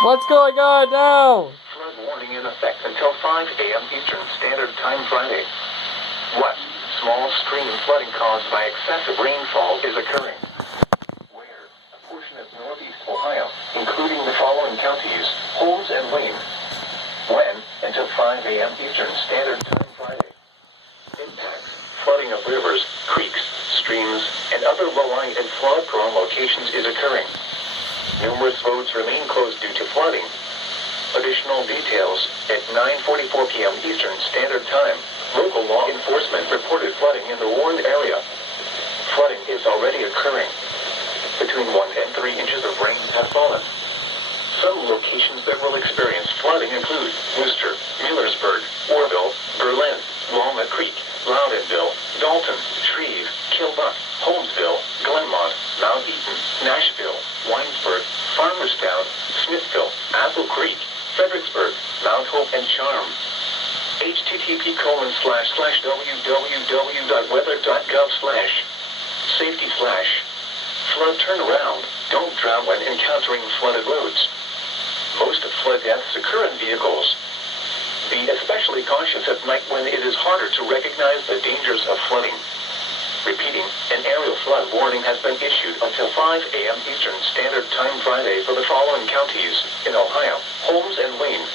What's going on now? Flood warning in effect until 5 a.m. Eastern Standard Time Friday. What small stream flooding caused by excessive rainfall is occurring? Where a portion of northeast Ohio, including the following counties, Holmes and Wayne. When until 5 a.m. Eastern Standard Time Friday. Impacts: flooding of rivers, creeks, streams, and other low-lying and flood-prone locations is occurring. Numerous roads remain closed due to flooding. Additional details: at 9:44 p.m. Eastern Standard Time, local law enforcement reported flooding in the warned area. Flooding is already occurring. Between 1 and 3 inches of rain have fallen. Some locations that will experience flooding include Worcester, Millersburg, Orville, Berlin, Walnut Creek, Loudonville, Dalton, Shreve, Kilbuck, Holmesville, Glenmont, Mount Eaton, Nashville, Winesburg, Farmerstown, Smithville, Apple Creek, Fredericksburg, Mount Hope, and Charm. http://www.weather.gov/safety/flood turnaround. Don't drown when encountering flooded roads. Most flood deaths occur in vehicles. Be especially cautious at night when it is harder to recognize the dangers of flooding. Repeating, an aerial flood warning has been issued until 5 a.m. Eastern Standard Time Friday for the following counties in Ohio: Holmes and Wayne.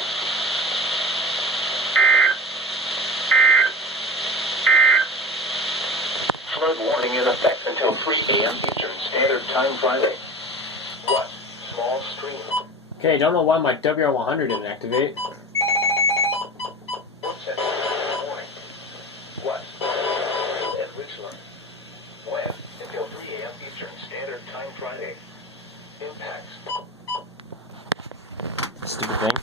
Flood warning in effect until 3 a.m. Eastern Standard Time Friday. What small stream? Okay, don't know why my WR100 didn't activate. Warning. What? At Richland. When until 3 a.m. Eastern Standard Time Friday. Impacts. Stupid thing.